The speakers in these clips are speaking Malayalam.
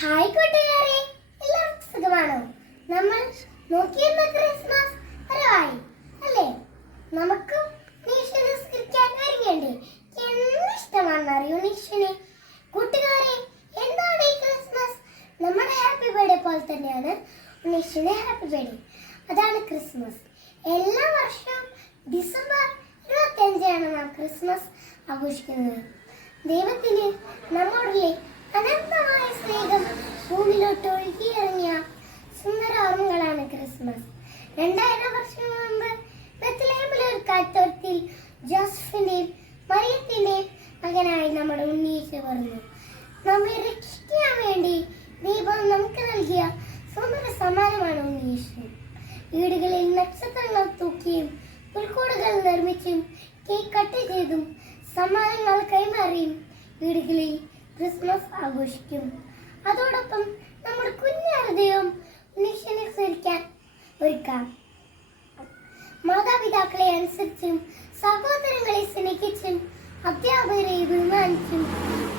ഹായ് കൂട്ടുകാരെ എല്ലാവർക്കും സുഖമാണോ? നമ്മൾ നോക്കിയിരുന്ന ക്രിസ്മസ് വരവായി അല്ലേ? നമുക്കും നീഷനെ നിസ്കരിക്കാൻ ഒരുങ്ങണ്ടേ എന്ന് ഇഷ്ടമാണെന്ന് അറിയോ നീഷനെ കൂട്ടുകാരെ എന്താണ് ഈ ക്രിസ്മസ്? നമ്മുടെ ഹാപ്പി ബർത്ത്ഡേ പോലെ തന്നെയാണ് നീഷനെ ഹാപ്പി ബർത്ത്ഡേ. അതാണ് ക്രിസ്മസ്. എല്ലാ വർഷവും ഡിസംബർ ഇരുപത്തിയഞ്ചാണ് നാം ക്രിസ്മസ് ആഘോഷിക്കുന്നത്. ദൈവത്തിന് നമ്മോടുള്ള അനന്തമായ സ്നേഹം ഭൂമിയിലോട്ട് ഒഴുകിയിറങ്ങിയ സുന്ദര ഓർമ്മകളാണ് ക്രിസ്മസ്. രണ്ടായിരം വർഷം മുമ്പ് ബത്ലഹേമിലെ ഒരു കാറ്റോർത്തിൽ ജോസഫിന്റെയും മറിയത്തിന്റെയും മകനായി നമ്മുടെ ഉന്നയിച്ച് പറഞ്ഞു നമ്മെ രക്ഷിക്കാൻ വേണ്ടി ദൈവം നമുക്ക് നൽകിയ സുന്ദര സമ്മാനമാണ് ഉണ്ണീശു വീടുകളിൽ നക്ഷത്രങ്ങൾ തൂക്കിയും പുൽക്കൂടുകൾ നിർമ്മിച്ചും കേക്ക് കട്ട് ചെയ്തും സമ്മാനങ്ങൾ കൈമാറിയും വീടുകളിൽ ക്രിസ്മസ് ആഘോഷിക്കും. അതോടൊപ്പം നമ്മുടെ കുഞ്ഞു ഹൃദയവും ഉണ്ണീശനെ സ്വീകരിക്കാൻ ഒരുക്കാം. മാതാപിതാക്കളെ അനുസരിച്ചും സഹോദരങ്ങളെ സ്നേഹിച്ചും അധ്യാപകരെ ബഹുമാനിച്ചും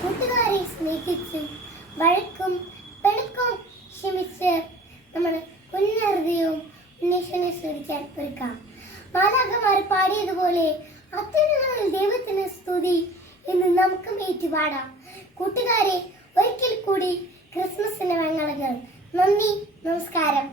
കൂട്ടുകാരെ സ്നേഹിച്ചും വഴക്കും പെണുക്കും ക്ഷമിച്ച് നമ്മുടെ കുഞ്ഞു ഹൃദയവും ഉന്നേഷനെ സ്വീകരിക്കാൻ ഒരുക്കാം. മാതാക്കന്മാർ പാടിയതുപോലെ അത്യുന്നതങ്ങളിൽ ദൈവത്തിന് സ്തുതി എന്ന് നമുക്കും ഏറ്റുപാടാം. കൂട്ടുകാരെ ഒരിക്കൽ കൂടി ക്രിസ്മസിന്റെ മംഗളങ്ങൾ നന്ദി നമസ്കാരം.